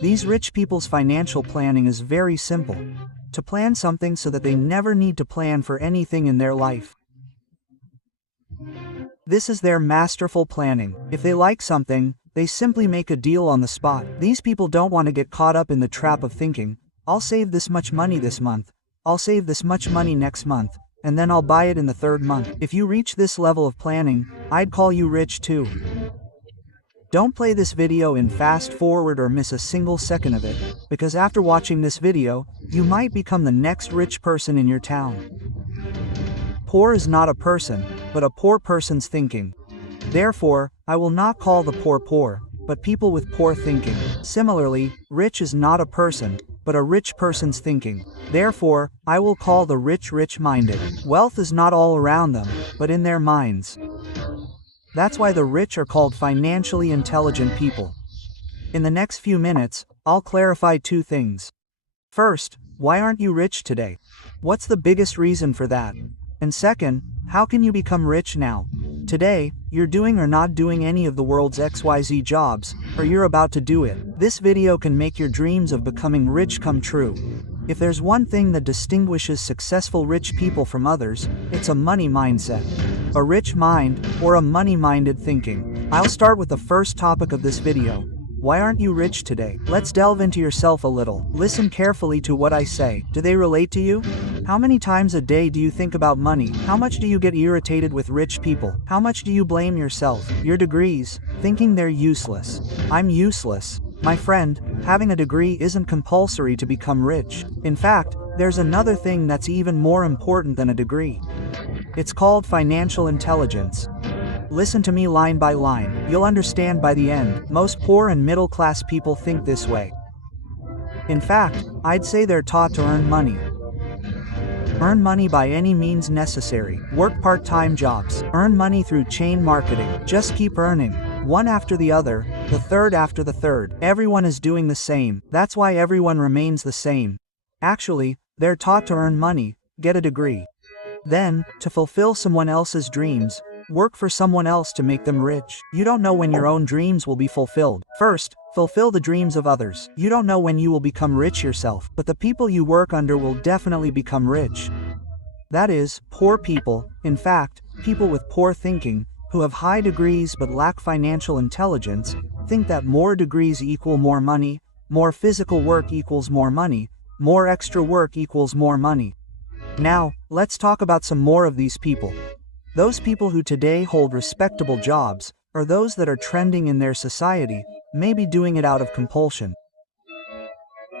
These rich people's financial planning is very simple. To plan something so that they never need to plan for anything in their life. This is their masterful planning. If they like something, they simply make a deal on the spot. These people don't want to get caught up in the trap of thinking, I'll save this much money this month, I'll save this much money next month, and then I'll buy it in the third month. If you reach this level of planning, I'd call you rich too. Don't play this video in fast forward or miss a single second of it, because after watching this video, you might become the next rich person in your town. Poor is not a person, but a poor person's thinking. Therefore, I will not call the poor poor, but people with poor thinking. Similarly, rich is not a person, but a rich person's thinking. Therefore, I will call the rich rich-minded. Wealth is not all around them, but in their minds. That's why the rich are called financially intelligent people. In the next few minutes, I'll clarify two things. First, why aren't you rich today? What's the biggest reason for that? And second, how can you become rich now? Today, you're doing or not doing any of the world's XYZ jobs, or you're about to do it. This video can make your dreams of becoming rich come true. If there's one thing that distinguishes successful rich people from others, it's a money mindset. A rich mind, or a money-minded thinking. I'll start with the first topic of this video. Why aren't you rich today? Let's delve into yourself a little. Listen carefully to what I say. Do they relate to you? How many times a day do you think about money? How much do you get irritated with rich people? How much do you blame yourself, your degrees, thinking they're useless? I'm useless. My friend, having a degree isn't compulsory to become rich. In fact, there's another thing that's even more important than a degree. It's called financial intelligence. Listen to me line by line, you'll understand by the end. Most poor and middle-class people think this way. In fact, I'd say they're taught to earn money. Earn money by any means necessary. Work part-time jobs. Earn money through chain marketing. Just keep earning. One after the other, the third after the third. Everyone is doing the same. That's why everyone remains the same. Actually, they're taught to earn money, get a degree. Then, to fulfill someone else's dreams, work for someone else to make them rich. You don't know when your own dreams will be fulfilled. First, fulfill the dreams of others. You don't know when you will become rich yourself, but the people you work under will definitely become rich. That is, poor people, in fact, people with poor thinking, who have high degrees but lack financial intelligence, think that more degrees equal more money, more physical work equals more money, more extra work equals more money. Now, let's talk about some more of these people. Those people who today hold respectable jobs, or those that are trending in their society, may be doing it out of compulsion.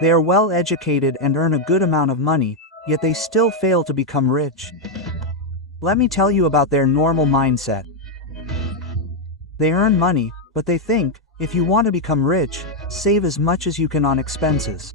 They are well educated and earn a good amount of money, yet they still fail to become rich. Let me tell you about their normal mindset. They earn money, but they think, if you want to become rich, save as much as you can on expenses.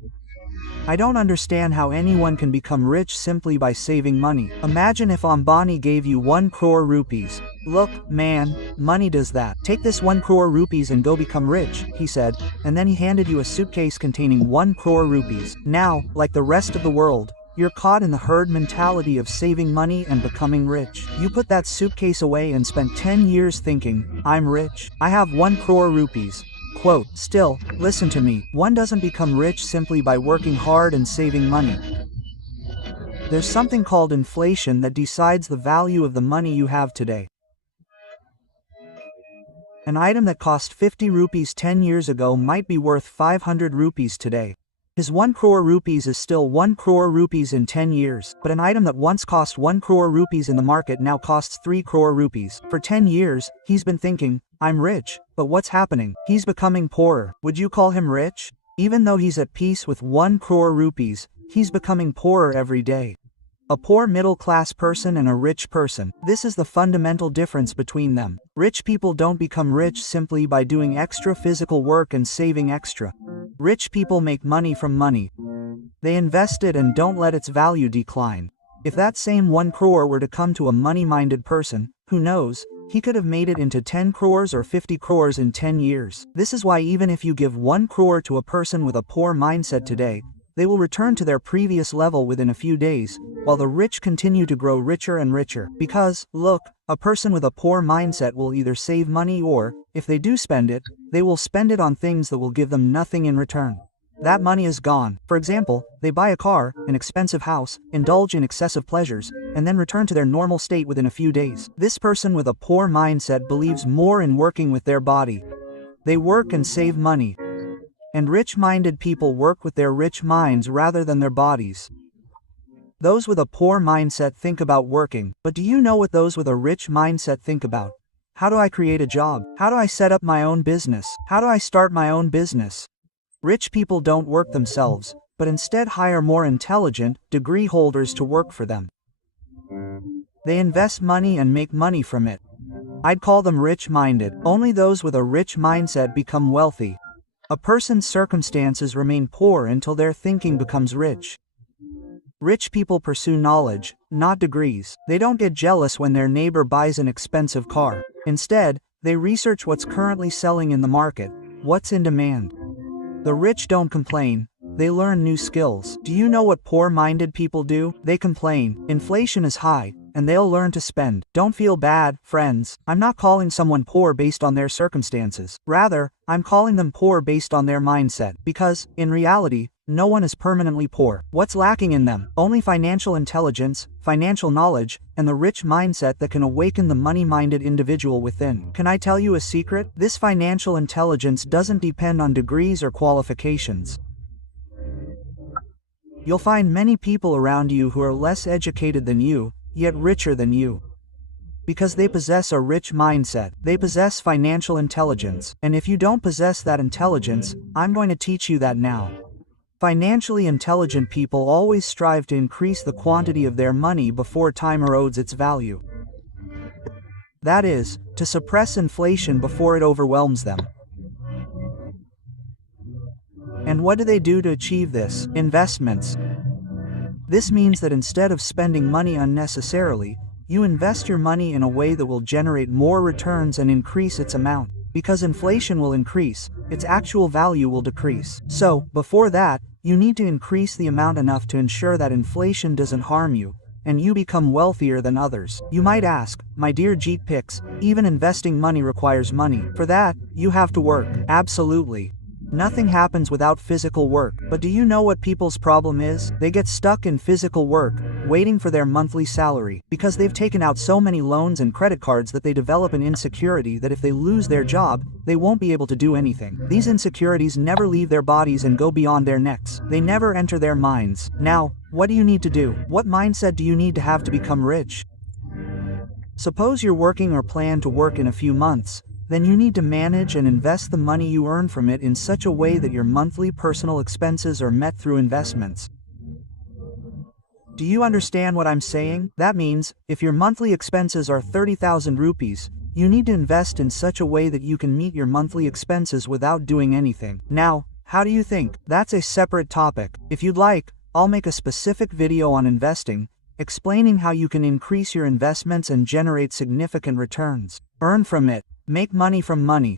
I don't understand how anyone can become rich simply by saving money. Imagine if Bane gave you 1 crore rupees. Look, man, money does that. Take this 1 crore rupees and go become rich, he said, and then he handed you a suitcase containing 1 crore rupees. Now, like the rest of the world, you're caught in the herd mentality of saving money and becoming rich. You put that suitcase away and spent 10 years thinking, I'm rich. I have 1 crore rupees. Quote, still, listen to me, one doesn't become rich simply by working hard and saving money. There's something called inflation that decides the value of the money you have today. An item that cost 50 rupees 10 years ago might be worth 500 rupees today. His 1 crore rupees is still 1 crore rupees in 10 years, but an item that once cost 1 crore rupees in the market now costs 3 crore rupees. For 10 years, he's been thinking, I'm rich, but what's happening? He's becoming poorer. Would you call him rich? Even though he's at peace with 1 crore rupees, he's becoming poorer every day. A poor middle-class person and a rich person. This is the fundamental difference between them. Rich people don't become rich simply by doing extra physical work and saving extra. Rich people make money from money. They invest it and don't let its value decline. If that same 1 crore were to come to a money-minded person, who knows, he could have made it into 10 crores or 50 crores in 10 years. This is why even if you give 1 crore to a person with a poor mindset today, They will return to their previous level within a few days, while the rich continue to grow richer and richer. Because, look, a person with a poor mindset will either save money or, if they do spend it, they will spend it on things that will give them nothing in return. That money is gone. For example, they buy a car, an expensive house, indulge in excessive pleasures, and then return to their normal state within a few days. This person with a poor mindset believes more in working with their body. They work and save money. And rich-minded people work with their rich minds rather than their bodies. Those with a poor mindset think about working, but do you know what those with a rich mindset think about? How do I create a job? How do I set up my own business? How do I start my own business? Rich people don't work themselves, but instead hire more intelligent, degree holders to work for them. They invest money and make money from it. I'd call them rich-minded. Only those with a rich mindset become wealthy. A person's circumstances remain poor until their thinking becomes rich. Rich people pursue knowledge, not degrees. They don't get jealous when their neighbor buys an expensive car. Instead, they research what's currently selling in the market, what's in demand. The rich don't complain, they learn new skills. Do you know what poor-minded people do? They complain. Inflation is high, and they'll learn to spend. Don't feel bad, friends. I'm not calling someone poor based on their circumstances. Rather, I'm calling them poor based on their mindset. Because, in reality, no one is permanently poor. What's lacking in them? Only financial intelligence, financial knowledge, and the rich mindset that can awaken the money-minded individual within. Can I tell you a secret? This financial intelligence doesn't depend on degrees or qualifications. You'll find many people around you who are less educated than you, yet richer than you. Because they possess a rich mindset. They possess financial intelligence. And if you don't possess that intelligence, I'm going to teach you that now. Financially intelligent people always strive to increase the quantity of their money before time erodes its value. That is, to suppress inflation before it overwhelms them. And what do they do to achieve this? Investments. This means that instead of spending money unnecessarily, you invest your money in a way that will generate more returns and increase its amount. Because inflation will increase, its actual value will decrease. So, before that, you need to increase the amount enough to ensure that inflation doesn't harm you, and you become wealthier than others. You might ask, my dear Geek Picks, even investing money requires money. For that, you have to work. Absolutely. Nothing happens without physical work. But do you know what people's problem is? They get stuck in physical work, waiting for their monthly salary. Because they've taken out so many loans and credit cards that they develop an insecurity that if they lose their job, they won't be able to do anything. These insecurities never leave their bodies and go beyond their necks. They never enter their minds. Now, what do you need to do? What mindset do you need to have to become rich? Suppose you're working or plan to work in a few months. Then you need to manage and invest the money you earn from it in such a way that your monthly personal expenses are met through investments. Do you understand what I'm saying? That means, if your monthly expenses are 30,000 rupees, you need to invest in such a way that you can meet your monthly expenses without doing anything. Now, how do you think? That's a separate topic. If you'd like, I'll make a specific video on investing, explaining how you can increase your investments and generate significant returns. Earn from it. Make money from money.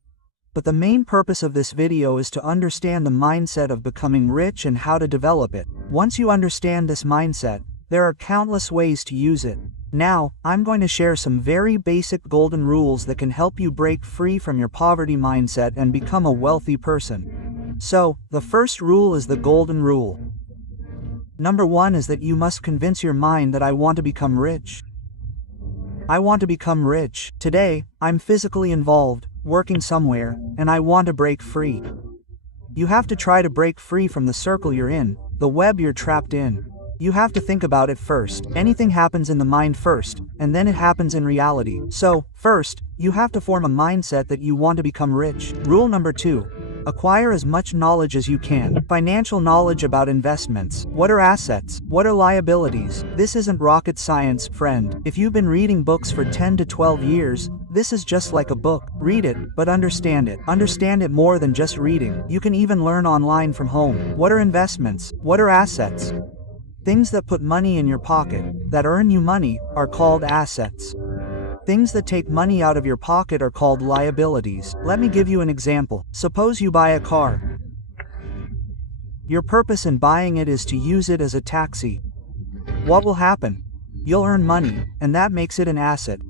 But the main purpose of this video is to understand the mindset of becoming rich and how to develop it. Once you understand this mindset, there are countless ways to use it. Now, I'm going to share some very basic golden rules that can help you break free from your poverty mindset and become a wealthy person. So, the first rule is the golden rule. Number 1 is that you must convince your mind that I want to become rich. I want to become rich. Today, I'm physically involved, working somewhere, and I want to break free. You have to try to break free from the circle you're in, the web you're trapped in. You have to think about it first. Anything happens in the mind first, and then it happens in reality. So, first, you have to form a mindset that you want to become rich. Rule number 2. Acquire as much knowledge as you can. Financial knowledge about investments. What are assets? What are liabilities? This isn't rocket science, friend. If you've been reading books for 10 to 12 years, this is just like a book. Read it, but understand it. Understand it more than just reading. You can even learn online from home. What are investments? What are assets? Things that put money in your pocket, that earn you money, are called assets. Things that take money out of your pocket are called liabilities. Let me give you an example. Suppose you buy a car. Your purpose in buying it is to use it as a taxi. What will happen? You'll earn money, and that makes it an asset.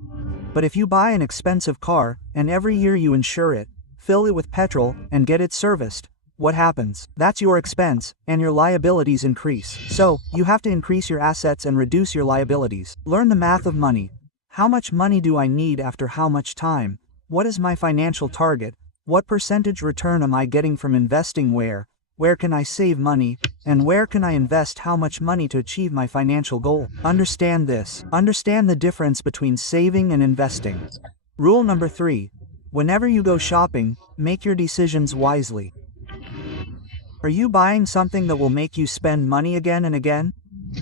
But if you buy an expensive car, and every year you insure it, fill it with petrol, and get it serviced, what happens? That's your expense, and your liabilities increase. So, you have to increase your assets and reduce your liabilities. Learn the math of money. How much money do I need after how much time? What is my financial target? What percentage return am I getting from investing where? Where can I save money? And where can I invest how much money to achieve my financial goal? Understand this. Understand the difference between saving and investing. Rule number 3. Whenever you go shopping, make your decisions wisely. Are you buying something that will make you spend money again and again?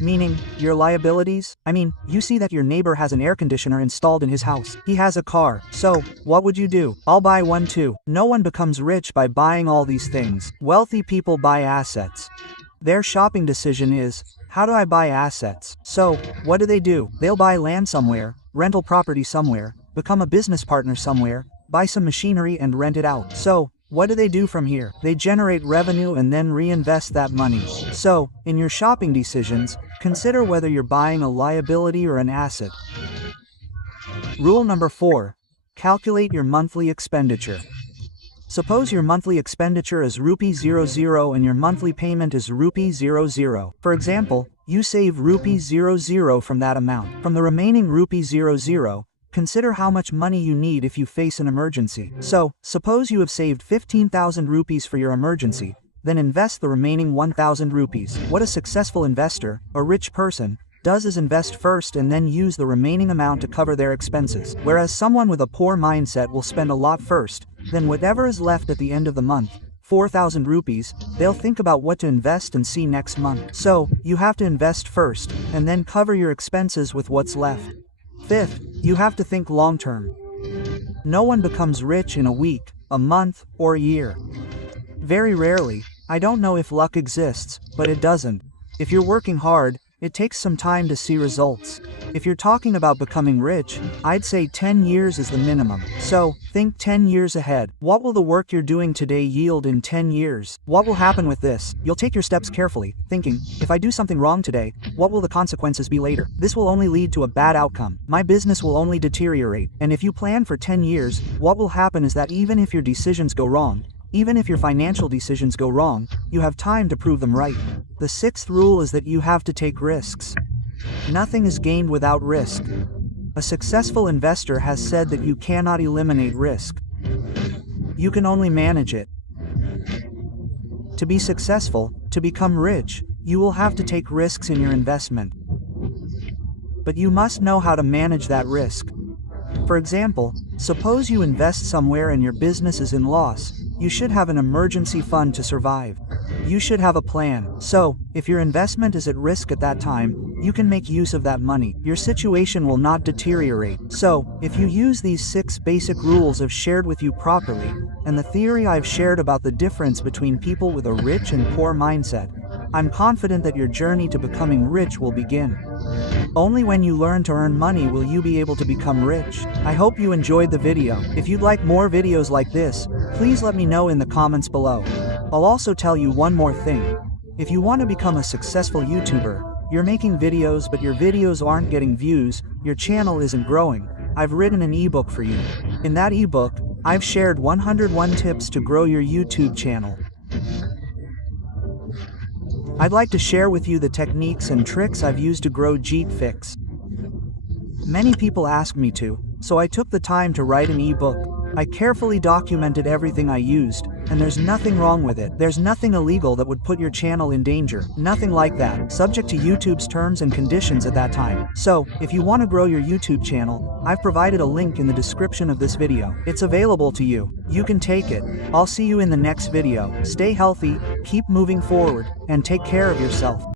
Meaning, your liabilities? I mean, you see that your neighbor has an air conditioner installed in his house. He has a car. So, what would you do? I'll buy one too. No one becomes rich by buying all these things. Wealthy people buy assets. Their shopping decision is, how do I buy assets? So, what do? They'll buy land somewhere, rental property somewhere, become a business partner somewhere, buy some machinery and rent it out. So, what do from here? They generate revenue and then reinvest that money. So, in your shopping decisions, consider whether you're buying a liability or an asset. Rule number 4. Calculate your monthly expenditure. Suppose your monthly expenditure is Rs. and your monthly payment is Rs. For example, you save Rs. from that amount. From the remaining Rs. Consider how much money you need if you face an emergency. So, suppose you have saved 15,000 rupees for your emergency, then invest the remaining 1,000 rupees. What a successful investor, a rich person, does is invest first and then use the remaining amount to cover their expenses. Whereas someone with a poor mindset will spend a lot first, then whatever is left at the end of the month, 4,000 rupees, they'll think about what to invest and see next month. So, you have to invest first, and then cover your expenses with what's left. 5th, you have to think long-term. No one becomes rich in a week, a month, or a year. Very rarely. I don't know if luck exists, but it doesn't. If you're working hard, it takes some time to see results. If you're talking about becoming rich, I'd say 10 years is the minimum. So, think 10 years ahead. What will the work you're doing today yield in 10 years? What will happen with this? You'll take your steps carefully, thinking, if I do something wrong today, what will the consequences be later? This will only lead to a bad outcome. My business will only deteriorate. And if you plan for 10 years, what will happen is that even if your decisions go wrong, even if your financial decisions go wrong, you have time to prove them right. The 6th rule is that you have to take risks. Nothing is gained without risk. A successful investor has said that you cannot eliminate risk. You can only manage it. To be successful, to become rich, you will have to take risks in your investment. But you must know how to manage that risk. For example, suppose you invest somewhere and your business is in loss. You should have an emergency fund to survive. You should have a plan. So, if your investment is at risk at that time, you can make use of that money. Your situation will not deteriorate. So, if you use these 6 basic rules I've shared with you properly, and the theory I've shared about the difference between people with a rich and poor mindset, I'm confident that your journey to becoming rich will begin. Only when you learn to earn money will you be able to become rich. I hope you enjoyed the video. If you'd like more videos like this, please let me know in the comments below. I'll also tell you one more thing. If you want to become a successful YouTuber, you're making videos but your videos aren't getting views, your channel isn't growing, I've written an ebook for you. In that ebook, I've shared 101 tips to grow your YouTube channel. I'd like to share with you the techniques and tricks I've used to grow Fix. Many people ask me to, so I took the time to write an ebook. I carefully documented everything I used, and there's nothing wrong with it. There's nothing illegal that would put your channel in danger. Nothing like that, subject to YouTube's terms and conditions at that time. So, if you want to grow your YouTube channel, I've provided a link in the description of this video. It's available to you. You can take it. I'll see you in the next video. Stay healthy, keep moving forward, and take care of yourself.